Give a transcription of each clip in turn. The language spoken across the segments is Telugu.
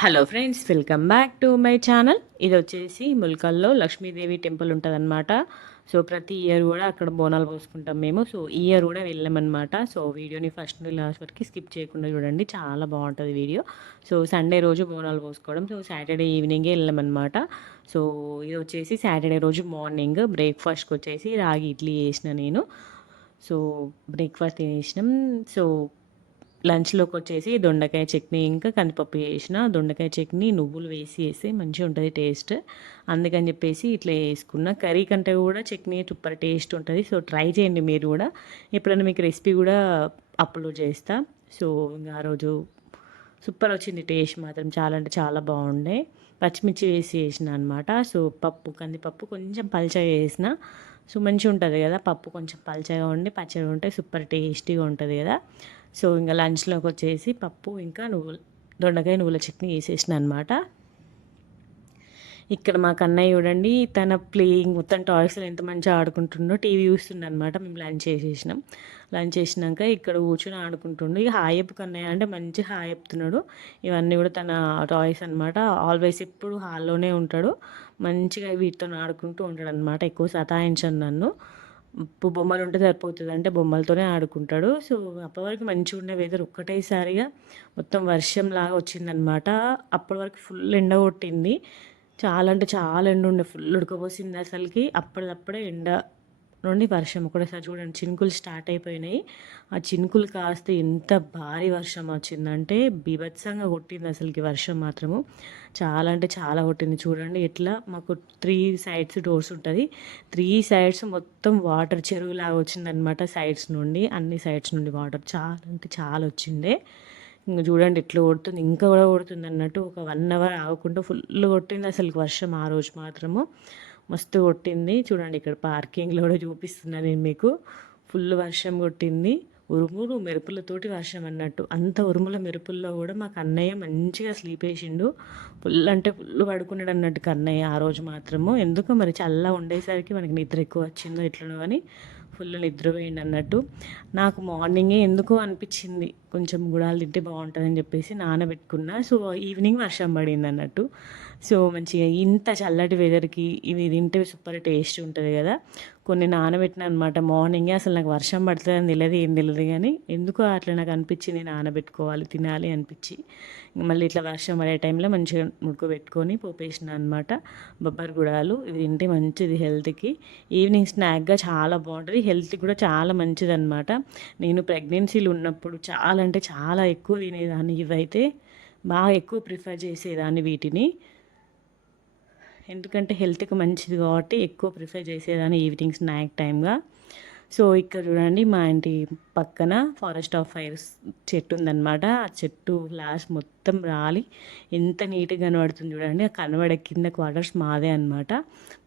Hello friends, welcome back to my channel. ఇది వచ్చేసి ముల్కల్లో లక్ష్మీదేవి టెంపుల్ ఉంటుందన్నమాట. సో ప్రతి ఇయర్ కూడా అక్కడ బోనాలు పోసుకుంటాం మేము. సో ఈ ఇయర్ కూడా వెళ్ళామన్నమాట. సో వీడియోని ఫస్ట్ నుండి లాస్ట్ వరకు స్కిప్ చేయకుండా చూడండి, చాలా బాగుంటుంది వీడియో. సో సండే రోజు బోనాలు పోసుకోవడం, సో సాటర్డే ఈవినింగే వెళ్ళామన్నమాట. సో ఇది వచ్చేసి సాటర్డే రోజు మార్నింగ్ బ్రేక్ఫాస్ట్కి వచ్చేసి రాగి ఇడ్లీ చేసిన నేను. సో బ్రేక్ఫాస్ట్ తినేసినాం. సో లంచ్లోకి వచ్చేసి దొండకాయ చట్నీ ఇంకా కందిపప్పు చేసిన. దొండకాయ చట్నీ నువ్వులు వేసి మంచిగా ఉంటుంది టేస్ట్. అందుకని చెప్పేసి ఇట్లా వేసుకున్న. కర్రీ కంటే కూడా చట్నీ సూపర్ టేస్ట్ ఉంటుంది. సో ట్రై చేయండి మీరు కూడా. ఎప్పుడైనా మీకు రెసిపీ కూడా అప్లోడ్ చేస్తా. సో ఇంకా ఆ రోజు సూపర్ వచ్చింది టేస్ట్ మాత్రం, చాలా అంటే చాలా బాగుండే. పచ్చిమిర్చి వేసి చేసిన అనమాట. సో కందిపప్పు కొంచెం పల్చగా వేసిన. సో మంచిగా ఉంటుంది కదా, పప్పు కొంచెం పల్చగా ఉండి పచ్చడి ఉంటే సూపర్ టేస్టీగా ఉంటుంది కదా. సో ఇంకా లంచ్లోకి వచ్చేసి పప్పు ఇంకా దొండకాయ నువ్వుల చట్నీ వేసేసిన అనమాట. ఇక్కడ మా కన్నయ్య చూడండి, తన ప్లేయింగ్ మొత్తం టాయ్స్లో ఎంత మంచిగా ఆడుకుంటుండో, టీవీ చూస్తుండ అనమాట. మేము లంచ్ చేసేసినాం. లంచ్ చేసినాక ఇక్కడ కూర్చొని ఆడుకుంటుండు. ఇక హాయ్ చెప్పు కన్నయ్య అంటే మంచి హాయ్ చెప్తున్నాడు. ఇవన్నీ కూడా తన టాయ్స్ అనమాట. ఆల్వేస్ ఎప్పుడు హాల్లోనే ఉంటాడు. మంచిగా వీటితో ఆడుకుంటూ ఉంటాడు అనమాట. ఎక్కువ సతాయించను నన్ను. బొమ్మలు ఉంటే సరిపోతుంది అంటే బొమ్మలతోనే ఆడుకుంటాడు. సో అప్పటి వరకు మంచిగా ఉండే వెదర్ ఒక్కటేసారిగా మొత్తం వర్షంలాగా వచ్చిందనమాట. అప్పటి వరకు ఫుల్ ఎండ కొట్టింది. చాలా అంటే చాలా ఎండ ఉండే, ఫుల్ ఉడకపోసింది అసలుకి. అప్పటిదప్పుడే ఎండ నుండి వర్షం ఒకటేసారి చూడండి, చినుకులు స్టార్ట్ అయిపోయినాయి. ఆ చినుకులు కాస్త ఎంత భారీ వర్షం వచ్చిందంటే బీభత్సంగా కొట్టింది అసలుకి వర్షం మాత్రము. చాలా అంటే చాలా కొట్టింది. చూడండి ఎట్లా మాకు 3 సైడ్స్ డోర్స్ ఉంటుంది. 3 సైడ్స్ మొత్తం వాటర్ చెరువులాగా వచ్చిందనమాట. సైడ్స్ నుండి అన్ని సైడ్స్ నుండి వాటర్ చాలా అంటే చాలా వచ్చిండే. ఇంక చూడండి ఎట్లా కొడుతుంది, ఇంకా కూడా కొడుతుంది అన్నట్టు. ఒక 1 అవర్ ఆగకుండా ఫుల్ కొట్టింది అసలు వర్షం ఆ రోజు మాత్రము. మస్తు కొట్టింది. చూడండి ఇక్కడ పార్కింగ్లో కూడా చూపిస్తున్నాను నేను మీకు. ఫుల్ వర్షం కొట్టింది, ఉరుములు మెరుపులతోటి వర్షం అన్నట్టు. అంత ఉరుముల మెరుపుల్లో కూడా మా కన్నయ్య మంచిగా స్లీప్ వేసిండు. ఫుల్ అంటే ఫుల్ పడుకున్నాడు అన్నట్టు కన్నయ్య ఆ రోజు మాత్రము. ఎందుకో మరి చల్ల ఉండేసరికి మనకి నిద్ర ఎక్కువ వచ్చిందో ఎట్లనో అని ఫుల్ నిద్రపోయింది అన్నట్టు. నాకు మార్నింగే ఎందుకో అనిపించింది కొంచెం గుడాలు తింటే బాగుంటుందని చెప్పేసి నానబెట్టుకున్నా. సో ఈవినింగ్ వర్షం పడింది అన్నట్టు. సో మంచిగా ఇంత చల్లటి వెదర్కి ఇవి తింటే సూపర్ టేస్ట్ ఉంటుంది కదా. కొన్ని నానబెట్టిన అనమాట మార్నింగే. అసలు నాకు వర్షం పడుతుందని తెలియదు, ఏం తెలియదు, కానీ ఎందుకో అట్లా నాకు అనిపించింది నానబెట్టుకోవాలి తినాలి అనిపించి. మళ్ళీ ఇట్లా వర్షం పడే టైంలో మంచిగా ఉడకబెట్టుకొని పోపేసిన అనమాట. బొబ్బరి గుడాలు ఇవి తింటే మంచిది హెల్త్కి. ఈవినింగ్ స్నాక్గా చాలా బాగుంటుంది, హెల్త్కి కూడా చాలా మంచిది అనమాట. నేను ప్రెగ్నెన్సీలు ఉన్నప్పుడు చాలా అంటే చాలా ఎక్కువ తినేదాన్ని. ఇవైతే బాగా ఎక్కువ ప్రిఫర్ చేసేదాన్ని వీటిని, ఎందుకంటే హెల్త్కి మంచిది కాబట్టి ఎక్కువ ప్రిఫర్ చేసేదాన్ని ఈవినింగ్ స్నాక్ టైమ్గా. సో ఇక్కడ చూడండి మా ఇంటి పక్కన ఫారెస్ట్ ఆఫ్ ఫైర్స్ చెట్టు ఉందన్నమాట. ఆ చెట్టు ఫ్లాష్ మొత్తం రాలి ఎంత నీట్గా కనబడుతుంది చూడండి. ఆ కనబడే కింద క్వార్టర్స్ మాదే అనమాట.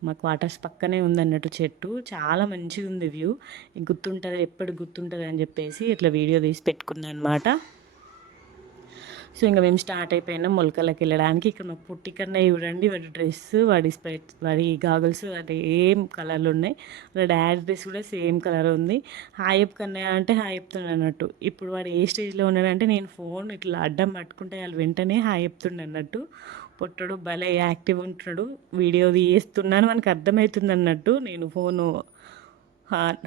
మా క్వార్టర్స్ పక్కనే ఉందన్నట్టు చెట్టు. చాలా మంచిగా ఉంది వ్యూ. గుర్తుంటుంది, ఎప్పుడు గుర్తుంటుంది అని చెప్పేసి ఇట్లా వీడియో తీసి పెట్టుకున్నాను అనమాట. సో ఇంకా మేము స్టార్ట్ అయిపోయినాం మొలకలకి వెళ్ళడానికి. ఇక్కడ మా పుట్టి కన్నా చూడండి, వాడి డ్రెస్, వాడి స్పెట్స్, వాడి గాగుల్స్ అది ఏం కలర్లు ఉన్నాయి. వాళ్ళ డాడీ డ్రెస్ కూడా సేమ్ కలర్ ఉంది. హాయ్ చెప్ కన్నయ్య అంటే హాయ్ చెప్తుండే అన్నట్టు. ఇప్పుడు వాడు ఏ స్టేజ్లో ఉన్నాడంటే నేను ఫోన్ ఇట్లా అడ్డం పట్టుకుంటే వాళ్ళు వెంటనే హాయ్ చెప్తుండే అన్నట్టు. పొట్టడు భలే యాక్టివ్ ఉంటున్నాడు. వీడియో తీస్తున్నాను మనకు అర్థమవుతుంది అన్నట్టు. నేను ఫోను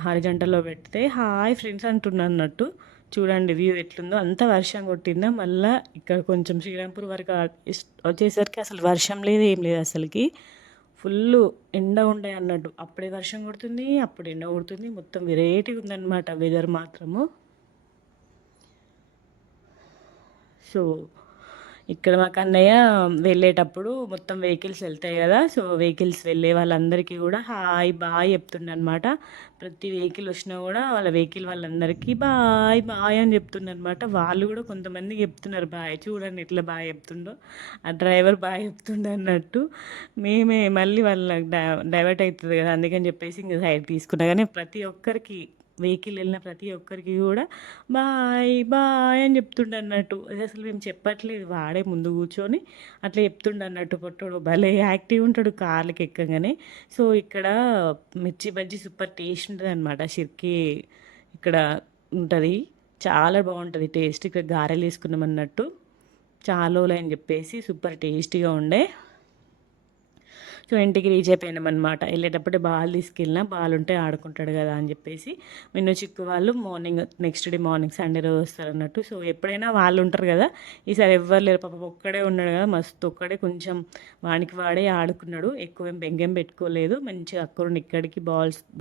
హారిజంటల్లో పెడితే హాయ్ ఫ్రెండ్స్ అంటున్నా అన్నట్టు. చూడండి వ్యూ ఎట్లుందో. అంత వర్షం కొట్టిందా. మళ్ళీ ఇక్కడ కొంచెం శ్రీరాంపూర్ వరకు వచ్చేసరికి అసలు వర్షం లేదు, ఏం లేదు అసలుకి. ఫుల్ ఎండ ఉండే అన్నట్టు. అప్పుడే వర్షం కొడుతుంది, అప్పుడు ఎండ కొడుతుంది. మొత్తం వెరైటీగా ఉందన్నమాట వెదర్ మాత్రము. సో ఇక్కడ మా కన్నయ్య వెళ్ళేటప్పుడు మొత్తం వెహికల్స్ వెళ్తాయి కదా. సో వెహికల్స్ వెళ్ళే వాళ్ళందరికీ కూడా హాయ్ బాయ్ చెప్తుండనమాట. ప్రతి వెహికల్ వచ్చినా కూడా వాళ్ళ వెహికల్ వాళ్ళందరికీ బాయ్ బాయ్ అని చెప్తుండనమాట. వాళ్ళు కూడా కొంతమంది చెప్తున్నారు బాయ్. చూడండి ఎట్లా బాయ్ చెప్తుండో. ఆ డ్రైవర్ బాయ్ చెప్తుండే అన్నట్టు. మేమే మళ్ళీ వాళ్ళకి డైవర్ట్ అవుతుంది కదా, అందుకని చెప్పేసి ఇంకా సైడ్ తీసుకున్నా. కానీ ప్రతి ఒక్కరికి వెహికల్ వెళ్ళిన ప్రతి ఒక్కరికి కూడా బాయ్ బాయ్ అని చెప్తుండే అన్నట్టు. అది అసలు మేము చెప్పట్లేదు, వాడే ముందు కూర్చొని అట్లా చెప్తుండే అన్నట్టు. పొట్టోడు భలే యాక్టివ్ ఉంటాడు కార్లకి ఎక్కగానే. సో ఇక్కడ మిర్చి బజ్జీ సూపర్ టేస్ట్ ఉంటుంది అనమాట. షిర్కి ఇక్కడ ఉంటుంది, చాలా బాగుంటుంది టేస్ట్. ఇక్కడ గారెలు వేసుకున్నాం అన్నట్టు. చాలా రోజులు అని చెప్పేసి సూపర్ టేస్టీగా ఉండే. సో ఇంటికి రీచ్ అయిపోయినామన్నమాట. వెళ్ళేటప్పుడే బాల్ తీసుకెళ్ళినా, బాల్ ఉంటే ఆడుకుంటాడు కదా అని చెప్పేసి. మిన్ను చిక్కు వాళ్ళు morning next day morning Sunday రోజు వస్తారన్నట్టు. సో ఎప్పుడైనా వాళ్ళు ఉంటారు కదా, ఈసారి ఎవ్వరు లేరు పాపం, ఒక్కడే ఉన్నాడు కదా, మస్తు ఒక్కడే కొంచెం వానికి వాడే ఆడుకున్నాడు. ఎక్కువ ఏం బెంగేం పెట్టుకోలేదు. మంచిగా అక్కడుండి ఇక్కడికి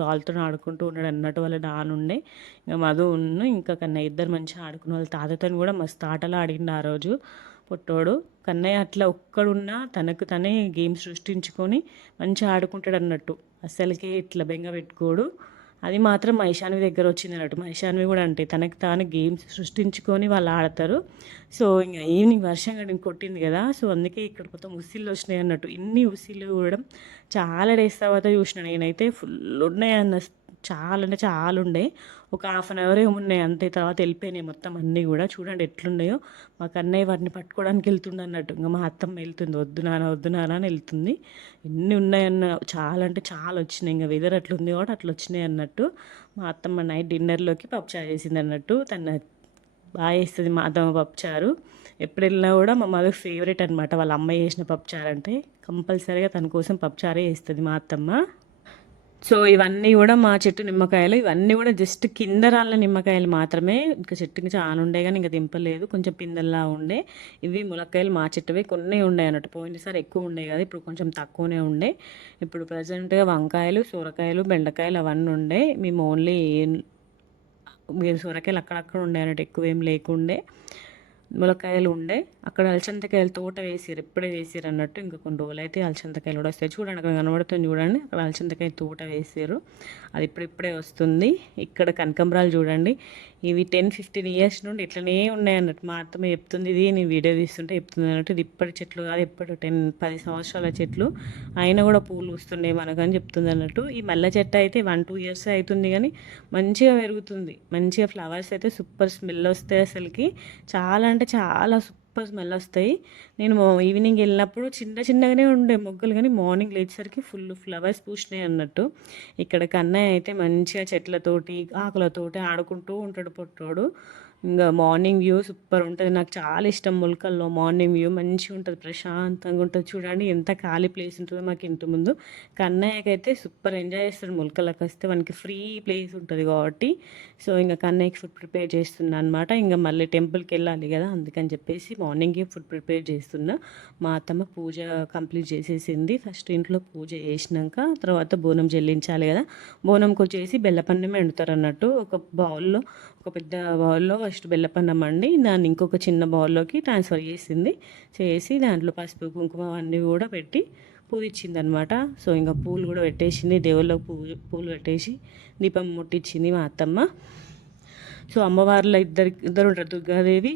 బాల్తో ఆడుకుంటూ ఉన్నాడు అన్నట్టు. వాళ్ళ నానుండే ఇంకా మధు ఉన్న ఇంకా కన్నయ్య ఇద్దరు మంచిగా ఆడుకున్న. వాళ్ళ తాతతో కూడా మస్తు ఆటలు ఆడిండు ఆ రోజు పొట్టోడు. కన్నయ్య అట్లా ఒక్కడున్నా తనకు తనే గేమ్ సృష్టించుకొని మంచిగా ఆడుకుంటాడు అన్నట్టు. అస్సలకి ఇట్లా బెంగ పెట్టుకోడు. అది మాత్రం మహిషాన్వి దగ్గర వచ్చింది అన్నట్టు. మహిషాన్వి కూడా అంటే తనకి తాను గేమ్స్ సృష్టించుకొని వాళ్ళు ఆడతారు. సో ఇంకా ఈవినింగ్ వర్షం గడి కొట్టింది కదా, సో అందుకే ఇక్కడ మొత్తం ఉసిళ్ళు వచ్చినాయి అన్నట్టు. ఇన్ని ఉసిళ్ళు కూడా చాలా డేస్ తర్వాత చూసిన నేనైతే. ఫుల్ ఉన్నాయి అన్న, చాలా అంటే చాలా ఉండే. ఒక హాఫ్ అన్ అవర్ ఏమి ఉన్నాయి అంతే, తర్వాత వెళ్ళిపోయినాయి మొత్తం అన్నీ కూడా. చూడండి ఎట్లున్నాయో. మా కన్నయ్య వాటిని పట్టుకోవడానికి వెళ్తుంది అన్నట్టు. ఇంకా మా అత్తమ్మ వెళ్తుంది, వద్దు నాన్న అని వెళ్తుంది. ఎన్ని ఉన్నాయన్న, చాలా అంటే చాలా వచ్చినాయి. ఇంకా వెదర్ అట్లుంది కాబట్టి అట్లా వచ్చినాయి అన్నట్టు. మా అత్తమ్మ నైట్ డిన్నర్లోకి పప్పుచారు చేసింది అన్నట్టు. తన బాగా వేస్తుంది మా అత్తమ్మ పప్పుచారు. ఎప్పుడు వెళ్ళినా కూడా మా మదర్ ఫేవరెట్ అనమాట. వాళ్ళ అమ్మ చేసిన పప్పుచారు అంటే కంపల్సరీగా తన కోసం పప్పుచారే వేస్తుంది మా అత్తమ్మ. సో ఇవన్నీ కూడా మా చెట్టు నిమ్మకాయలు. ఇవన్నీ కూడా జస్ట్ కింద రాళ్ళ నిమ్మకాయలు మాత్రమే. ఇంకా చెట్టుకి చాలా ఉండే కానీ ఇంకా దింపలేదు, కొంచెం పిందల్లా ఉండే. ఇవి ములక్కాయలు మా చెట్టువి కొన్ని ఉండే అన్నట్టు. పోయినసారి ఎక్కువ ఉండే కదా, ఇప్పుడు కొంచెం తక్కువనే ఉండే. ఇప్పుడు ప్రజెంట్గా వంకాయలు, సొరకాయలు, బెండకాయలు అవన్నీ ఉండే. మేము ఓన్లీ సొరకాయలు అక్కడక్కడ ఉండే అన్నట్టు, ఎక్కువ ఏం లేకుండే. ములక్కాయలు ఉండే. అక్కడ అలచంతకాయలు తోట వేసారు, ఎప్పుడే వేసారు అన్నట్టు. ఇంకా కొన్ని రోజులు అయితే అలచంతకాయలు కూడా వస్తాయి. చూడండి అక్కడ కనబడుతుంది చూడండి, అక్కడ అలచంతకాయ తోట వేసారు. అది ఇప్పుడిప్పుడే వస్తుంది. ఇక్కడ కనకంబరాలు చూడండి, ఇవి 10-15 ఇయర్స్ నుండి ఇట్లనే ఉన్నాయి అన్నట్టు. మా అత్తమ్మ చెప్తుంది, ఇది నేను వీడియో తీస్తుంటే చెప్తుంది అన్నట్టు. ఇది ఇప్పటి చెట్లు కాదు, ఎప్పుడు 10-10 సంవత్సరాల చెట్లు అయినా కూడా పూలు వస్తుండే మనకని చెప్తుంది అన్నట్టు. ఈ మల్లె చెట్టు అయితే 1-2 ఇయర్స్ అవుతుంది కానీ మంచిగా పెరుగుతుంది. మంచిగా ఫ్లవర్స్ అయితే సూపర్ స్మెల్ వస్తాయి అసలుకి. చాలా అంటే చాలా సూపర్ స్మెల్ వస్తాయి. నేను ఈవినింగ్ వెళ్ళినప్పుడు చిన్నగానే ఉండే మొగ్గలు, కానీ మార్నింగ్ లేచేసరికి ఫుల్ ఫ్లవర్స్ పూసినాయి అన్నట్టు. ఇక్కడ కన్నయ్య అయితే మంచిగా చెట్లతోటి ఆకులతోటి ఆడుకుంటూ ఉంటాడు పొట్టోడు. ఇంకా మార్నింగ్ వ్యూ సూపర్ ఉంటుంది. నాకు చాలా ఇష్టం మొలకల్లో మార్నింగ్ వ్యూ. మంచిగా ఉంటుంది, ప్రశాంతంగా ఉంటుంది. చూడండి ఎంత ఖాళీ ప్లేస్ ఉంటుందో మాకు ఇంటి ముందు. కన్నయ్యకైతే సూపర్ ఎంజాయ్ చేస్తాడు మొలకలకు వస్తే, మనకి ఫ్రీ ప్లేస్ ఉంటుంది కాబట్టి. సో ఇంకా కన్నయ్యకి ఫుడ్ ప్రిపేర్ చేస్తున్నా అనమాట. ఇంకా మళ్ళీ టెంపుల్కి వెళ్ళాలి కదా, అందుకని చెప్పేసి మార్నింగే ఫుడ్ ప్రిపేర్ చేస్తున్నా. మా అత్తమ్మ పూజ కంప్లీట్ చేసేసింది. ఫస్ట్ ఇంట్లో పూజ చేసినాక తర్వాత బోనం చెల్లించాలి కదా. బోనంకి వచ్చేసి బెల్లపన్నం వండుతారు అన్నట్టు. ఒక పెద్ద బౌల్లో ఫస్ట్ బెల్లపన్నం అండి, దాన్ని ఇంకొక చిన్న బౌల్లోకి ట్రాన్స్ఫర్ చేసి దాంట్లో పసుపు కుంకుమ అన్నీ కూడా పెట్టి పూజించింది అనమాట. సో ఇంకా పూలు కూడా పెట్టేసింది, దేవుళ్ళకి పూలు పెట్టేసి దీపం ముట్టించింది మా అత్తమ్మ. సో అమ్మవార్ల ఇద్దరు ఉంటారు, దుర్గాదేవి,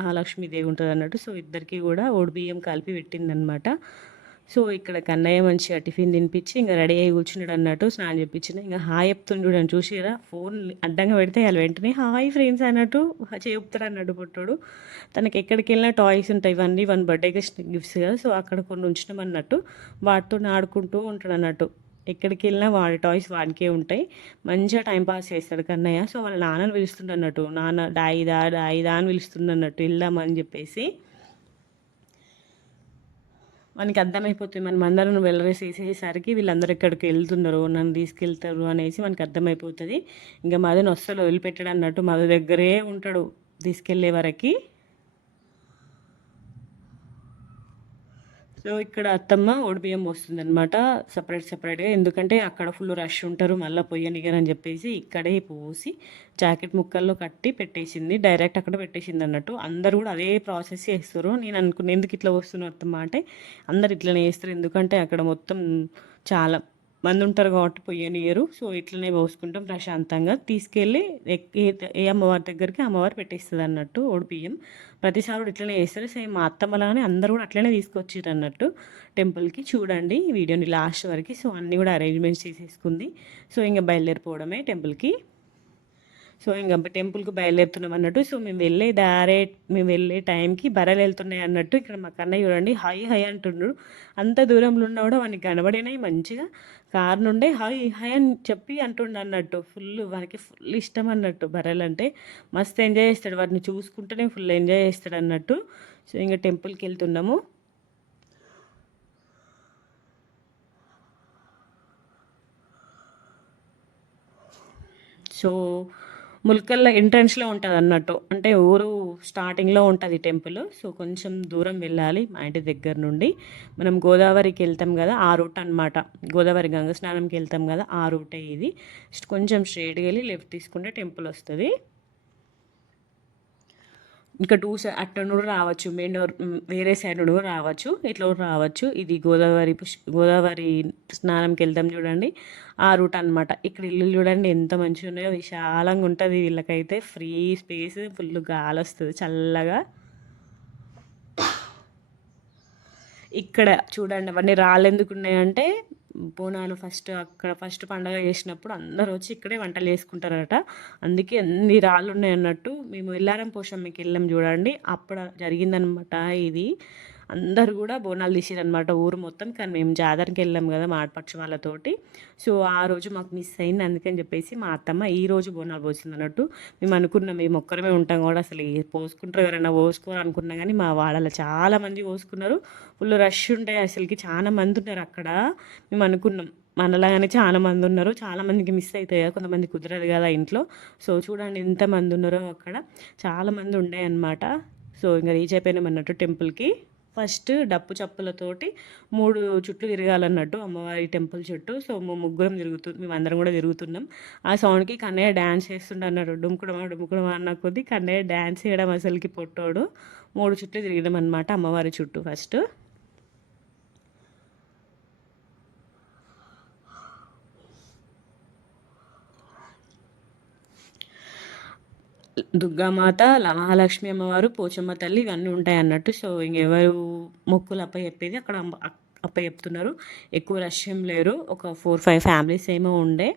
మహాలక్ష్మీదేవి ఉంటుంది అన్నట్టు. సో ఇద్దరికి కూడా బియ్యం కలిపి పెట్టిందనమాట. సో ఇక్కడ కన్నయ్య మంచిగా టిఫిన్ తినిపించి ఇంకా రెడీ అయ్యి కూర్చున్నాడు అన్నట్టు. స్నానం చేయించిన ఇంకా హాయ్ చెప్తుండు చూడండి, చూసిరా ఫోన్ అడ్డంగా పెడితే వాళ్ళు వెంటనే హాయ్ ఫ్రెండ్స్ అన్నట్టు చెప్తాడు అన్నట్టు పొట్టోడు. తనకి ఎక్కడికి వెళ్ళినా టాయ్స్ ఉంటాయి, ఇవన్నీ బర్త్డే గిఫ్ట్స్ కదా. సో అక్కడ కొన్ని ఉంచినాం అన్నట్టు, వాటితో ఆడుకుంటూ ఉంటాడు అన్నట్టు. ఎక్కడికి వెళ్ళినా వాడి టాయ్స్ వాడికే ఉంటాయి. మంచిగా టైంపాస్ చేస్తాడు కన్నయ్య. సో వాళ్ళ నాన్నని పిలుస్తుండ అన్నట్టు, నాన్న డాయిదా అని పిలుస్తుండ అన్నట్టు, వెళ్దామని చెప్పేసి. మనకి అర్థమైపోతుంది, మనం అందరం వెళ్ళరేసేసరికి వీళ్ళందరూ ఎక్కడికి వెళ్తున్నారు, నన్ను తీసుకెళ్తారు అనేసి మనకి అర్థమైపోతుంది. ఇంకా మధుని అస్సలు వదిలిపెట్టాడు అన్నట్టు, మధు దగ్గరే ఉంటాడు తీసుకెళ్లే వరకు. సో ఇక్కడ అత్తమ్మ బియ్యం వస్తుందన్నమాట సపరేట్గా, ఎందుకంటే అక్కడ ఫుల్ రష్ ఉంటారు, మళ్ళీ పొయ్యనిగరని చెప్పేసి ఇక్కడే పోసి జాకెట్ ముక్కల్లో కట్టి పెట్టేసింది. డైరెక్ట్ అక్కడ పెట్టేసింది అన్నట్టు. అందరూ కూడా అదే ప్రాసెస్ చేస్తారు. నేను అనుకున్న ఎందుకు ఇట్లా వస్తున్నారు అత్తమ్మ అంటే, అందరు ఇట్లనే చేస్తారు, ఎందుకంటే అక్కడ మొత్తం చాలా మంది ఉంటారు కాబట్టి పొయ్యనియరు. సో ఇట్లనే పోసుకుంటాం ప్రశాంతంగా. తీసుకెళ్ళి ఏ అమ్మవారి దగ్గరికి అమ్మవారు పెట్టేస్తుంది అన్నట్టు బియ్యం. ప్రతిసారి ఇట్లనే చేస్తారు. సేమ్ మా అత్తమ్మలానే అందరూ కూడా అట్లనే తీసుకొచ్చారు అన్నట్టు టెంపుల్కి. చూడండి వీడియోని లాస్ట్ వరకు. సో అన్నీ కూడా అరేంజ్మెంట్స్ చేసేసుకుంది. సో ఇంకా బయలుదేరిపోవడమే టెంపుల్కి. సో ఇంకా టెంపుల్కి బయలుదేరుతున్నాం అన్నట్టు. సో మేము వెళ్ళే టైంకి బర్రెలు వెళ్తున్నాయి అన్నట్టు. ఇక్కడ మా కన్నయ్య చూడండి హై అంటున్నాడు. అంత దూరంలో ఉన్నా కూడా వానికి కనబడినాయి మంచిగా. కారు నుండే హై అని చెప్పి అంటుండ అన్నట్టు. వానికి ఫుల్ ఇష్టం అన్నట్టు బర్రెలు అంటే. మస్తు ఎంజాయ్ చేస్తాడు, వాటిని చూసుకుంటేనే ఫుల్ ఎంజాయ్ చేస్తాడు అన్నట్టు. సో ఇంకా టెంపుల్కి వెళ్తున్నాము. సో ముల్కల్లా ఎంట్రన్స్లో ఉంటుంది అన్నట్టు, అంటే ఊరు స్టార్టింగ్లో ఉంటుంది టెంపుల్. సో కొంచెం దూరం వెళ్ళాలి మా ఇంటి దగ్గర నుండి. మనం గోదావరికి వెళ్తాం కదా ఆ రూట్ అనమాట, గోదావరి గంగ స్నానంకి వెళ్తాం కదా ఆ రూటే ఇది. కొంచెం స్ట్రైట్గా వెళ్ళి లెఫ్ట్ తీసుకుంటే టెంపుల్ వస్తుంది. ఇంకా అట్లా నుండి రావచ్చు, మెయిన్ డోర్ వేరే సైడ్ నుండి కూడా రావచ్చు, ఇట్లా కూడా రావచ్చు. ఇది గోదావరి స్నానంకి వెళ్తాం చూడండి ఆ రూట్ అనమాట. ఇక్కడ ఇల్లు చూడండి ఎంత మంచిగా ఉన్నాయో, విశాలంగా ఉంటుంది. వీళ్ళకైతే ఫ్రీ స్పేస్, ఫుల్ గాలి వస్తుంది చల్లగా. ఇక్కడ చూడండి అవన్నీ రాళ్ళు ఎందుకు ఉన్నాయంటే, బోనాలు ఫస్ట్ పండగ చేసినప్పుడు అందరూ వచ్చి ఇక్కడే వంటలు చేసుకుంటారట. అందుకే అన్ని రాళ్ళు ఉన్నాయి అన్నట్టు. మేము ఎల్లారం పోషమ్మకి వెళ్ళాం చూడండి, అప్పుడు జరిగిందనమాట ఇది. అందరు కూడా బోనాలు తీసిరనమాట ఊరు మొత్తం. కానీ మేము జాతరకి వెళ్ళాం కదా మా ఆడపడుచు వాళ్ళతోటి. సో ఆ రోజు మాకు మిస్ అయింది. అందుకని చెప్పేసి మా అత్తమ్మ ఈ రోజు బోనాలు పోసింది అన్నట్టు. మేము అనుకున్నాం మేము ఒక్కరమే ఉంటాం కూడా, అసలు పోసుకుంటారు ఎవరైనా పోసుకోరు అనుకున్నాం. కానీ మా వాళ్ళలో చాలామంది పోసుకున్నారు. ఫుల్ రష్ ఉంటాయి అసలుకి, చాలా మంది ఉన్నారు అక్కడ. మేము అనుకున్నాం మనలాగానే చాలా మంది ఉన్నారు, చాలామందికి మిస్ అవుతాయి కదా, కొంతమంది కుదరదు కదా ఇంట్లో. సో చూడండి ఎంతమంది ఉన్నారో అక్కడ, చాలామంది ఉండే అనమాట. సో ఇంకా రీచ్ అయిపోయినాం అన్నట్టు టెంపుల్కి. ఫస్ట్ డప్పు చప్పులతోటి 3 చుట్లు తిరగాలన్నట్టు అమ్మవారి టెంపుల్ చుట్టూ. సో ముగ్గురం మేమందరం కూడా తిరుగుతున్నాం. ఆ సౌండ్కి కన్నయ్య డ్యాన్స్ చేస్తుండే అన్నాడు, డుమ్కుడమా అన్న కొద్దీ కన్నయ్య డ్యాన్స్ చేయడం అసలుకి పొట్టోడు. 3 చుట్లు తిరిగినాం అనమాట అమ్మవారి చుట్టూ ఫస్ట్. దుర్గామాత, మహాలక్ష్మి అమ్మవారు, పోచమ్మ తల్లి ఇవన్నీ ఉంటాయి అన్నట్టు. సో ఇంకెవరు మొక్కులు చెప్పేది అక్కడ చెప్తున్నారు. ఎక్కువ రష్ ఏం లేరు, ఒక 4-5 ఫ్యామిలీస్ ఏమో ఉండే.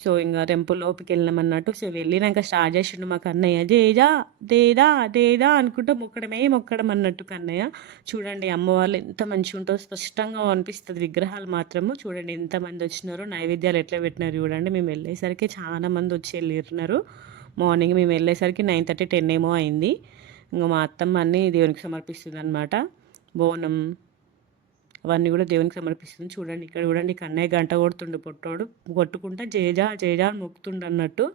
సో ఇంకా టెంపుల్ లోపలికి వెళ్ళినాం అన్నట్టు. సో వెళ్ళినాక స్టార్ట్ చేసిండు మా కన్నయ్య, జేజా దేదా దేదా అనుకుంటూ మొక్కడం అన్నట్టు కన్నయ్య. చూడండి అమ్మవాళ్ళు ఎంత మంచిగా ఉంటుందో, స్పష్టంగా అనిపిస్తుంది విగ్రహాలు మాత్రము. చూడండి ఎంతమంది వచ్చినారో, నైవేద్యాలు ఎట్లా పెట్టినారు చూడండి. మేము వెళ్ళేసరికి చాలా మంది వచ్చి వెళ్ళినారు. మార్నింగ్ మేము వెళ్ళేసరికి 9:30, 10 ఏమో అయింది. ఇంకా మా అత్తమ్మ అన్నీ దేవునికి సమర్పిస్తుంది అనమాట. బోనం అవన్నీ కూడా దేవునికి సమర్పిస్తుంది. చూడండి ఇక్కడ చూడండి కన్నయ్య గంట కొడుతుండు పొట్టోడు, కొట్టుకుంటా జేజా జేజా అని మొక్కుతుండు అన్నట్టు.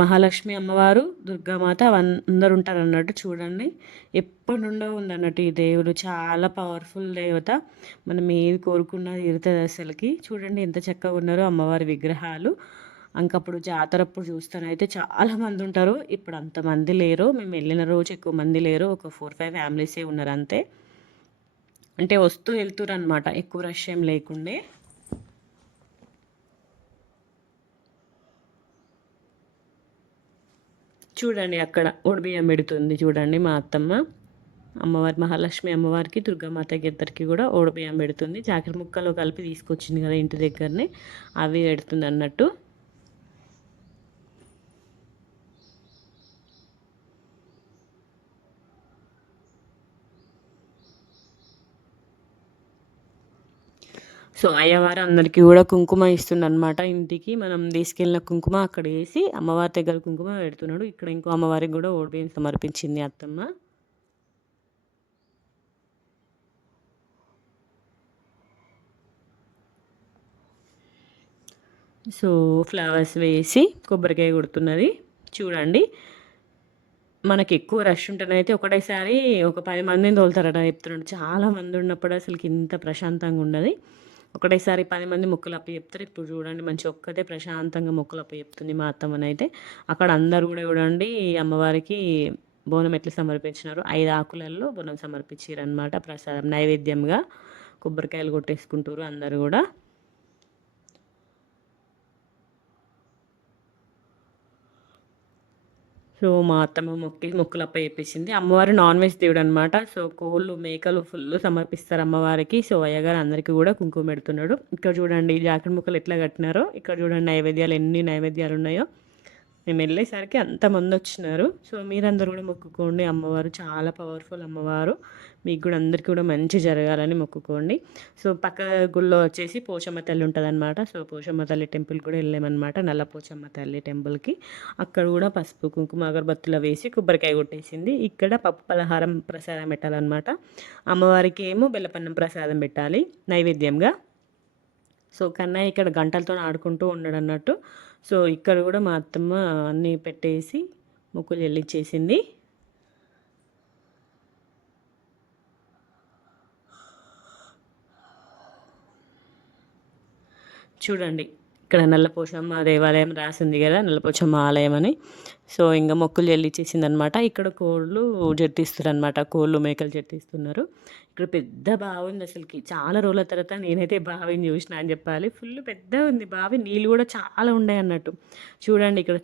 మహాలక్ష్మి అమ్మవారు, దుర్గామాత అందరు ఉంటారు అన్నట్టు. చూడండి ఎప్పటి నుండో ఉందన్నట్టు ఈ దేవుడు, చాలా పవర్ఫుల్ దేవత. మనం ఏది కోరుకున్నా తీరుతుంది అసలుకి. చూడండి ఎంత చక్కగా ఉన్నారో అమ్మవారి విగ్రహాలు. ఇంకప్పుడు జాతరప్పుడు చూస్తానైతే చాలామంది ఉంటారు, ఇప్పుడు అంతమంది లేరు. మేము వెళ్ళిన రోజు ఎక్కువ మంది లేరు, ఒక 4-5 ఫ్యామిలీసే ఉన్నారు అంతే. అంటే వస్తూ వెళ్తురు అనమాట, ఎక్కువ రష్ ఏం లేకుండే. చూడండి అక్కడ బియ్యం పెడుతుంది చూడండి మా అత్తమ్మ. అమ్మవారి మహాలక్ష్మి అమ్మవారికి, దుర్గామాతకి ఇద్దరికి కూడా బియ్యం పెడుతుంది. జాకెట్ ముక్కలు కలిపి తీసుకొచ్చింది కదా ఇంటి దగ్గరనే, అవి పెడుతుంది అన్నట్టు. సో అయ్యవారు అందరికీ కూడా కుంకుమ ఇస్తుండనమాట. ఇంటికి మనం తీసుకెళ్ళిన కుంకుమ అక్కడ వేసి అమ్మవారి దగ్గర కుంకుమ పెడుతున్నాడు. ఇక్కడ ఇంకో అమ్మవారికి కూడా ఓడిబియ్యం సమర్పించింది అత్తమ్మ. సో ఫ్లవర్స్ వేసి కొబ్బరికాయ కొడుతున్నది చూడండి. మనకి ఎక్కువ రష్ ఉంటేనైతే ఒకటేసారి ఒక 10 మందిని తోలుతారట చెప్తున్నాడు. చాలా మంది ఉన్నప్పుడు అసలుకి ఇంత ప్రశాంతంగా ఉండదు. ఒకటేసారి 10 మంది మొక్కులు చెప్తారు. ఇప్పుడు చూడండి మంచి ఒక్కతే ప్రశాంతంగా మొక్కులు చెప్తుంది మా అత్తమ్మనైతే. అక్కడ అందరు కూడా చూడండి అమ్మవారికి బోనం ఎట్లా సమర్పించినారు, 5 ఆకులలో బోనం సమర్పించారు అనమాట ప్రసాదం నైవేద్యంగా. కొబ్బరికాయలు కొట్టేసుకుంటారు అందరు కూడా. సో మా అత్తమ్మ మొక్కులు చెప్పించింది. అమ్మవారు నాన్ వెజ్ దేవుడు అనమాట. సో కోళ్ళు మేకలు ఫుల్ సమర్పిస్తారు అమ్మవారికి. సో అయ్యగారు అందరికీ కూడా కుంకుమ పెడుతున్నాడు. ఇక్కడ చూడండి జాకెట్ ముక్కలు ఎట్లా కట్టినారో. ఇక్కడ చూడండి నైవేద్యాలు ఎన్ని నైవేద్యాలు ఉన్నాయో. మేము వెళ్ళేసరికి అంతమంది వచ్చినారు. సో మీరందరూ కూడా మొక్కుకోండి, అమ్మవారు చాలా పవర్ఫుల్ అమ్మవారు. మీకు కూడా అందరికీ కూడా మంచి జరగాలని మొక్కుకోండి. సో పక్క గుళ్ళో వచ్చేసి పోచమ్మ తల్లి ఉంటుందన్నమాట. సో పోచమ్మ తల్లి టెంపుల్ కూడా వెళ్ళామన్నమాట, నల్ల పోచమ్మ తల్లి టెంపుల్కి. అక్కడ కూడా పసుపు కుంకుమ అగరబత్తులు వేసి కొబ్బరికాయ కొట్టేసింది. ఇక్కడ పప్పు పలహారం ప్రసాదం పెట్టాలన్నమాట. అమ్మవారికి ఏమో బెల్లపన్నం ప్రసాదం పెట్టాలి నైవేద్యంగా. సో కన్నయ్య ఇక్కడ గంటలతో ఆడుకుంటూ ఉన్నాడు అన్నట్టు. సో ఇక్కడ కూడా మా అత్తమ్మ అన్నీ పెట్టేసి మొక్కులు చెల్లించేసింది. చూడండి ఇక్కడ నల్లపోచమ్మ దేవాలయం రాసింది కదా, నల్లపోచమ్మ ఆలయం అని. సో ఇంకా మొక్కులు చెల్లించేసింది అనమాట. ఇక్కడ కోళ్ళు జట్టిస్తారు అనమాట, కోళ్ళు మేకలు జట్టిస్తున్నారు. ఇక్కడ పెద్ద బావి ఉంది అసలుకి. చాలా రోజుల తర్వాత నేనైతే బావిని చూసిన అని చెప్పాలి. ఫుల్ పెద్ద ఉంది బావి, నీళ్ళు కూడా చాలా ఉన్నాయి అన్నట్టు. చూడండి ఇక్కడ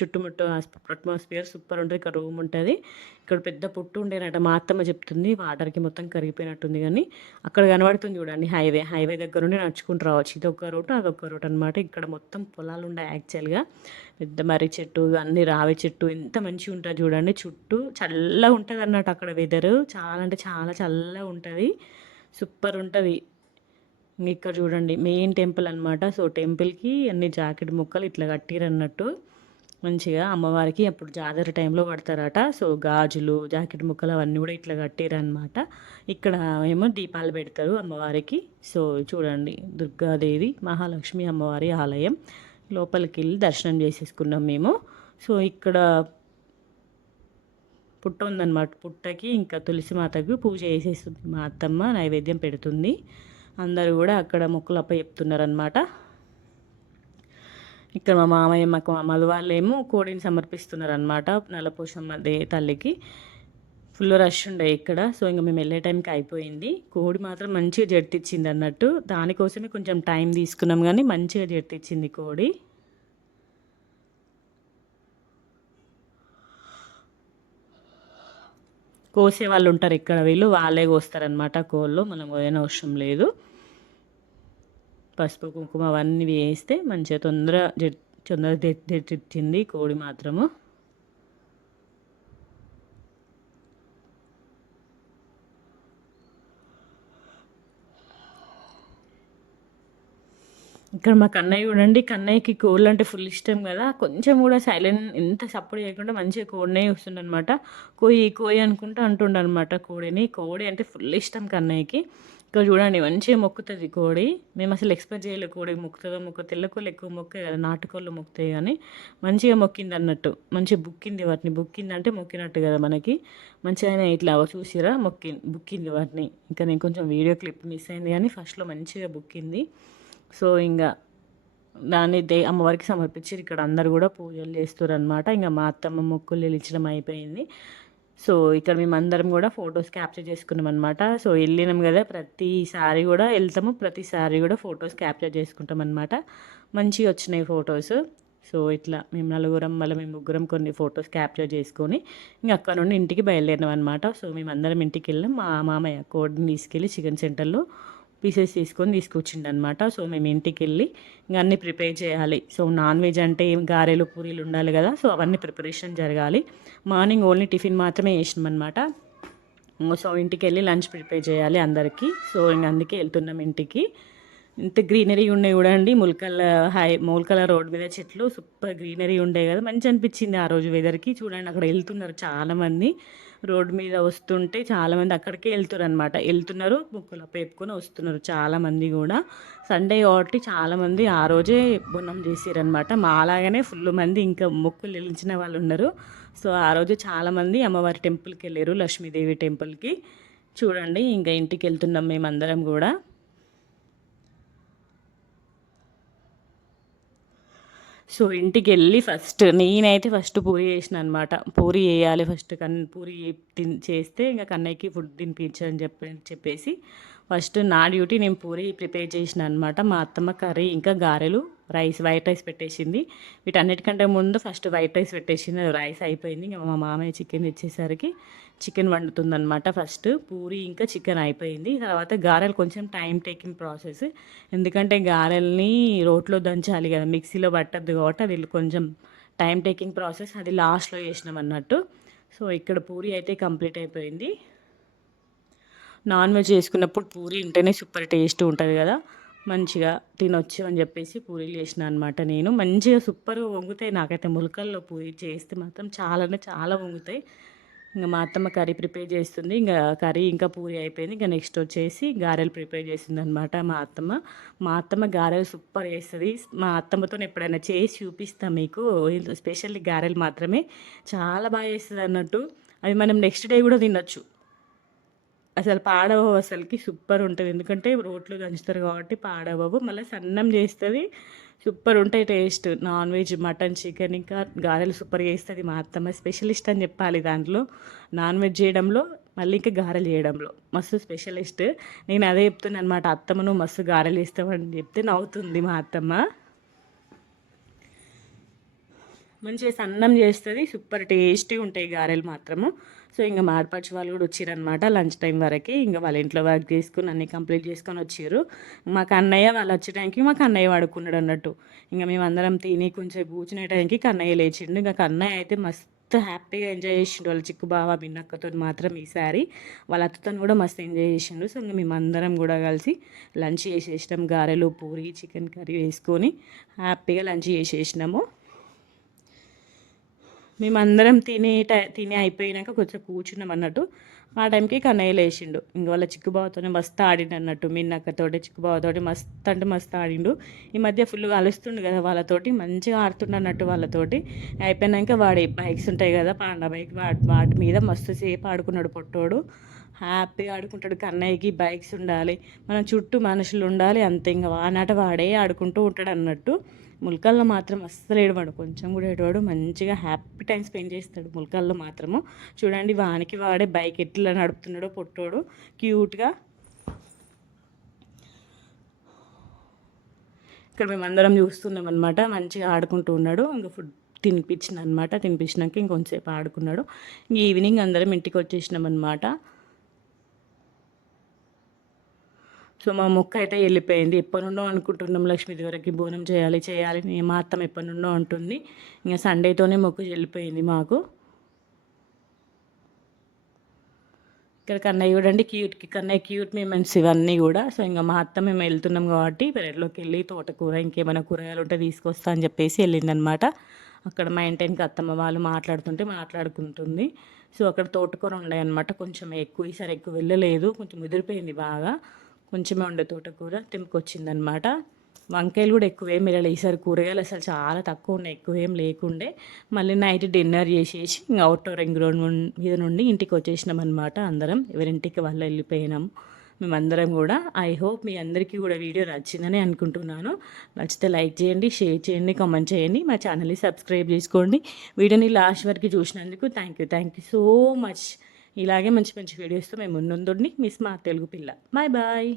చుట్టుముట్టు అట్మాస్ఫియర్ సూపర్ ఉంటుంది. ఇక్కడ రూమ్ ఉంటుంది. ఇక్కడ పెద్ద పుట్టు ఉండేనట, మా అత్తమ్మ చెప్తుంది. వాటర్కి మొత్తం కరిగిపోయినట్టుంది. కానీ అక్కడ కనబడుతుంది చూడండి హైవే దగ్గర నుండి నడుచుకుంటూ రావచ్చు. ఇదొక రూట్ అదొక రూట్ అనమాట. ఇక్కడ మొత్తం పొలాలు ఉన్నాయి యాక్చువల్గా. పెద్ద మర్రి చెట్టు, అన్ని రావి చెట్టు, ఎంత మంచిగా ఉంటుంది చూడండి. చుట్టూ చల్లగా ఉంటుంది అన్నట్టు. అక్కడ వెదరు చాలా అంటే చాలా చల్లగా ఉంటుంది, సూపర్ ఉంటుంది. ఇక్కడ చూడండి మెయిన్ టెంపుల్ అనమాట. సో టెంపుల్కి అన్ని జాకెట్ ముక్కలు ఇట్లా కట్టిరన్నట్టు మంచిగా. అమ్మవారికి అప్పుడు జాతర టైంలో కడతారట. సో గాజులు జాకెట్ ముక్కలు అవన్నీ కూడా ఇట్లా కట్టిరనమాట. ఇక్కడ ఏమో దీపాలు పెడతారు అమ్మవారికి. సో చూడండి దుర్గాదేవి మహాలక్ష్మి అమ్మవారి ఆలయం. లోపలికి వెళ్ళి దర్శనం చేసేసుకున్నాం మేము. సో ఇక్కడ పుట్ట ఉందన్నమాట. పుట్టకి ఇంకా తులసి మాతకు పూజ చేసేస్తుంది మా అత్తమ్మ, నైవేద్యం పెడుతుంది. అందరూ కూడా అక్కడ మొక్కులు అప్ప చెప్తున్నారనమాట. ఇక్కడ మా మామయ్య మధు వాళ్ళేమో కోడిని సమర్పిస్తున్నారు అనమాట నల్లపోచమ్మ తల్లికి. ఫుల్ రష్ ఉండే ఇక్కడ. సో ఇంకా మేము వెళ్ళే టైంకి అయిపోయింది. కోడి మాత్రం మంచిగా జట్టిచ్చింది అన్నట్టు. దానికోసమే కొంచెం టైం తీసుకున్నాం, కానీ మంచిగా జట్టిచ్చింది కోడి. కోసే వాళ్ళు ఉంటారు ఇక్కడ, వీళ్ళు వాళ్ళే కోస్తారనమాట కోళ్ళు. మనం కోయన అవసరం లేదు. పసుపు కుంకుమ అవన్నీ వేస్తే మంచిగా తొందర తెచ్చింది కోడి మాత్రము. ఇక్కడ మా కన్నయ్య చూడండి, కన్నయ్యకి కోళ్ళు అంటే ఫుల్ ఇష్టం కదా. కొంచెం కూడా సైలెంట్, ఎంత సపోర్ట్ చేయకుండా మంచిగా కోడినే వస్తుండనమాట. కోయి అనుకుంటూ అంటుండనమాట కోడిని. కోడి అంటే ఫుల్ ఇష్టం కన్నయ్యకి. ఇక్కడ చూడండి మంచిగా మొక్కుతుంది కోడి. మేము అసలు ఎక్స్పెక్ట్ చేయలేదు కోడి మొక్కుతుందో తెల్లకోళ్ళు ఎక్కువ మొక్కే కదా, నాటుకోళ్ళు మొక్కుతాయి. కానీ మంచిగా మొక్కింది అన్నట్టు, మంచిగా బుక్కింది వాటిని. బుక్కింది అంటే మొక్కినట్టు కదా మనకి. మంచిగా ఇట్లా చూసిరా బుక్కింది వాటిని. ఇంకా నేను కొంచెం వీడియో క్లిప్ మిస్ అయింది, కానీ ఫస్ట్లో మంచిగా బుక్కింది. సో ఇంకా దాన్ని అమ్మవారికి సమర్పించి ఇక్కడ అందరు కూడా పూజలు చేస్తారు అనమాట. ఇంకా మా అత్తమ్మ మొక్కులు నిలిచడం అయిపోయింది. సో ఇక్కడ మేము అందరం కూడా ఫొటోస్ క్యాప్చర్ చేసుకున్నాం అనమాట. సో వెళ్ళినాం కదా, ప్రతిసారి కూడా వెళ్తాము, ప్రతిసారి కూడా ఫొటోస్ క్యాప్చర్ చేసుకుంటాం అనమాట. మంచిగా వచ్చినాయి ఫొటోస్. సో ఇట్లా మేము నలుగురం మళ్ళీ మేము ముగ్గురం కొన్ని ఫొటోస్ క్యాప్చర్ చేసుకొని ఇంకా అక్కడ నుండి ఇంటికి బయలుదేరినాం అనమాట. సో మేము అందరం ఇంటికి వెళ్ళాం. మా మామయ్య కోడిని తీసుకెళ్ళి చికెన్ సెంటర్లో పీసెస్ తీసుకొచ్చిండు అనమాట. సో మేము ఇంటికి వెళ్ళి ఇంకా అన్నీ ప్రిపేర్ చేయాలి. సో నాన్ వెజ్ అంటే గారెలు పూరీలు ఉండాలి కదా. సో అవన్నీ ప్రిపరేషన్ జరగాలి. మార్నింగ్ ఓన్లీ టిఫిన్ మాత్రమే చేసినాం అనమాట. సో ఇంటికి వెళ్ళి లంచ్ ప్రిపేర్ చేయాలి అందరికీ. సో ఇంక అందుకే వెళ్తున్నాం ఇంటికి. ఇంత గ్రీనరీ ఉన్నాయి చూడండి. మూలకల రోడ్ మీద చెట్లు సూపర్ గ్రీనరీ ఉండే కదా, మంచి అనిపించింది ఆ రోజు వెదర్కి. చూడండి అక్కడ వెళ్తున్నారు చాలామంది, రోడ్డు మీద వస్తుంటే చాలామంది అక్కడికే వెళ్తున్నారు ముక్కులు పేపుకొని వస్తున్నారు చాలామంది కూడా. సండే కాబట్టి చాలామంది ఆ రోజే బొన్నం చేసారనమాట. మా అలాగనే ఫుల్ మంది ఇంకా మొక్కులు చెల్లించిన వాళ్ళు ఉన్నారు. సో ఆ రోజు చాలామంది అమ్మవారి టెంపుల్కి వెళ్ళారు, లక్ష్మీదేవి టెంపుల్కి. చూడండి ఇంకా ఇంటికి వెళ్తున్నాం మేమందరం కూడా. సో ఇంటికి వెళ్ళి నేనైతే ఫస్ట్ పూరి చేసిన అనమాట. పూరి వేయాలి ఫస్ట్, పూరి చేస్తే ఇంకా కన్నయ్యకి ఫుడ్ తినిపించని చెప్పేసి ఫస్ట్ నా డ్యూటీ నేను పూరి ప్రిపేర్ చేసిన అనమాట. మా అత్తమ్మ కర్రీ ఇంకా గారెలు వైట్ రైస్ పెట్టేసింది. వీటన్నిటికంటే ముందు ఫస్ట్ వైట్ రైస్ పెట్టేసింది, అది రైస్ అయిపోయింది. ఇంకా మా మామయ్య చికెన్ తెచ్చేసరికి చికెన్ వండుతుందనమాట. ఫస్ట్ పూరి ఇంకా చికెన్ అయిపోయింది. తర్వాత గారెలు కొంచెం టైం టేకింగ్ ప్రాసెస్, ఎందుకంటే గారెల్ని రోట్లో దంచాలి కదా, మిక్సీలో పట్టద్దు కాబట్టి అది కొంచెం టైం టేకింగ్ ప్రాసెస్. అది లాస్ట్లో చేసినాం అన్నట్టు. సో ఇక్కడ పూరి అయితే కంప్లీట్ అయిపోయింది. నాన్ వెజ్ చేసుకున్నప్పుడు పూరి ఉంటేనే సూపర్ టేస్ట్ ఉంటుంది కదా, మంచిగా తినొచ్చు అని చెప్పేసి పూరీలు చేసిన అనమాట నేను. మంచిగా సూపర్ వంగుతాయి. నాకైతే ములకల్లో పూరి చేస్తే మాత్రం చాలా చాలా వంగుతాయి. ఇంకా మా అత్తమ్మ కర్రీ ప్రిపేర్ చేస్తుంది. ఇంకా కర్రీ ఇంకా పూరి అయిపోయింది. ఇంకా నెక్స్ట్ వచ్చేసి గారెలు ప్రిపేర్ చేస్తుంది అనమాట మా అత్తమ్మ. మా అత్తమ్మ గారెలు సూపర్ చేస్తుంది. మా అత్తమ్మతో ఎప్పుడైనా చేసి చూపిస్తాం మీకు. స్పెషల్లీ గారెలు మాత్రమే చాలా బాగా చేస్తుంది అన్నట్టు. అవి మనం నెక్స్ట్ డే కూడా తినొచ్చు. అసలు పాడవవు, అసలుకి సూపర్ ఉంటుంది. ఎందుకంటే రోట్లో దంచుతారు కాబట్టి పాడవవు. మళ్ళీ సన్నం చేస్తుంది, సూపర్ ఉంటాయి taste. Non veg, mutton, chicken ఇంకా గారెలు సూపర్ చేస్తుంది మా అత్తమ్మ. స్పెషలిస్ట్ అని చెప్పాలి దాంట్లో. నాన్ వెజ్ చేయడంలో మళ్ళీ ఇంకా గారెలు చేయడంలో మస్తు స్పెషలిస్ట్. నేను అదే చెప్తున్నాను అనమాట, అత్తమ్మను మస్తు గారెలు వేస్తామని చెప్తే నవ్వుతుంది మా అత్తమ్మ. మంచిగా సన్నం చేస్తుంది, సూపర్ టేస్టీగా ఉంటాయి గారెలు మాత్రము. సో ఇంకా మాడపడిచి వాళ్ళు కూడా వచ్చారనమాట లంచ్ టైం వరకు. ఇంకా వాళ్ళ ఇంట్లో వర్క్ చేసుకుని అన్నీ కంప్లీట్ చేసుకొని వచ్చారు. మాకు అన్నయ్య వాళ్ళు వచ్చే టైంకి మాకు అన్నయ్య వాడుకున్నాడు అన్నట్టు. ఇంకా మేము అందరం తిని కొంచెం కూర్చునే టైంకి కన్నయ్య లేచిండు. ఇంకా కన్నయ్య అయితే మస్తు హ్యాపీగా ఎంజాయ్ చేసిండు వాళ్ళ చిక్కు బావ మిన్నక్కతో మాత్రం ఈసారి. వాళ్ళ అత్తతో కూడా మస్తు ఎంజాయ్ చేసిండు. సో ఇంకా మేము అందరం కూడా కలిసి లంచ్ చేసేసినాం. గారెలు, పూరి, చికెన్ కర్రీ వేసుకొని హ్యాపీగా లంచ్ చేసేసినాము. మేమందరం తిని అయిపోయినాక కొంచెం కూర్చున్నాం అన్నట్టు. ఆ టైంకి కన్నయ్య లేచిండు. ఇంక వాళ్ళ చిక్కుబావతోనే మస్తు ఆడిండు అన్నట్టు. మిన్నక్కతోటి చిక్కుబావతోటి మస్తు అంటే మస్తు ఆడిండు. ఈ మధ్య ఫుల్గా అలుస్తుండు కదా వాళ్ళతోటి, మంచిగా ఆడుతుండు అన్నట్టు వాళ్ళతోటి. అయిపోయినాక వాడి బైక్స్ ఉంటాయి కదా, పాండా బైక్, వాటి మీద మస్తు సేపు ఆడుకున్నాడు పొట్టోడు. హ్యాపీగా ఆడుకుంటాడు. కన్నయ్యకి బైక్స్ ఉండాలి, మన చుట్టూ మనుషులు ఉండాలి, అంతే. ఇంకా వానాట వాడే ఆడుకుంటూ ఉంటాడు అన్నట్టు. ములకల్లో మాత్రం అస్సలు ఏడవాడు, కొంచెం కూడా ఏడవాడు. మంచిగా హ్యాపీ టైం స్పెండ్ చేస్తాడు ములకల్లో మాత్రము. చూడండి వానికి వాడే బైక్ ఎట్లా నడుపుతున్నాడో పొట్టోడు క్యూట్గా. ఇక్కడ మేమందరం చూస్తున్నాం అనమాట. మంచిగా ఆడుకుంటూ ఉన్నాడు. ఇంకా ఫుడ్ తినిపించిన అనమాట. తినిపించినాక ఇంకొంచెంసేపు ఆడుకున్నాడు. ఇంక ఈవినింగ్ అందరం ఇంటికి వచ్చేసినాం అనమాట. సో మా మొక్క అయితే వెళ్ళిపోయింది. ఎప్పటి నుండో అనుకుంటున్నాం లక్ష్మీదేవరికి బోనం చేయాలి చేయాలి, మా అత్తమ్మ ఎప్పటి నుండో ఉంటుంది. ఇంకా సండేతోనే మొక్కు వెళ్ళిపోయింది మాకు. ఇక్కడ కన్నయ్య చూడండి, కన్నయ్య క్యూట్ మూమెంట్స్ ఇవన్నీ కూడా. సో ఇంకా మా అత్త మేము వెళ్తున్నాం కాబట్టి పెరట్లోకి వెళ్ళి తోటకూర ఇంకేమైనా కూరగాయలు ఉంటే తీసుకొస్తా అని చెప్పేసి వెళ్ళిందనమాట. అక్కడ మా ఇంటికి అత్తమ్మ వాళ్ళు మాట్లాడుకుంటుంది. సో అక్కడ తోటకూర ఉండే అనమాట, కొంచెం ఎక్కువ. ఈసారి ఎక్కువ వెళ్ళలేదు, కొంచెం ముదిరిపోయింది బాగా. కొంచెమే ఉండే తోటకూర తెంపుకొచ్చిందనమాట. వంకాయలు కూడా ఎక్కువ ఏం వెళ్ళాలి ఈసారి. కూరగాయలు అసలు చాలా తక్కువ ఉన్నాయి, ఎక్కువ ఏం లేకుండే. మళ్ళీ నైట్ డిన్నర్ చేసేసి ఇంకా అవుట్డోర్ రింగ్ రోడ్ మీద నుండి ఇంటికి వచ్చేసినాం అనమాట. అందరం ఎవరింటికి వాళ్ళు వెళ్ళిపోయినాం మేమందరం కూడా. ఐ హోప్ మీ అందరికీ కూడా వీడియో నచ్చిందని అనుకుంటున్నాను. నచ్చితే లైక్ చేయండి, షేర్ చేయండి, కామెంట్ చేయండి, మా ఛానల్ని సబ్స్క్రైబ్ చేసుకోండి. వీడియోని లాస్ట్ వరకు చూసినందుకు థ్యాంక్ యూ సో మచ్. ఇలాగే మంచి మంచి వీడియోస్తో మేము ముందుండి మీ స్మార్ట్ తెలుగు పిల్ల. Bye bye.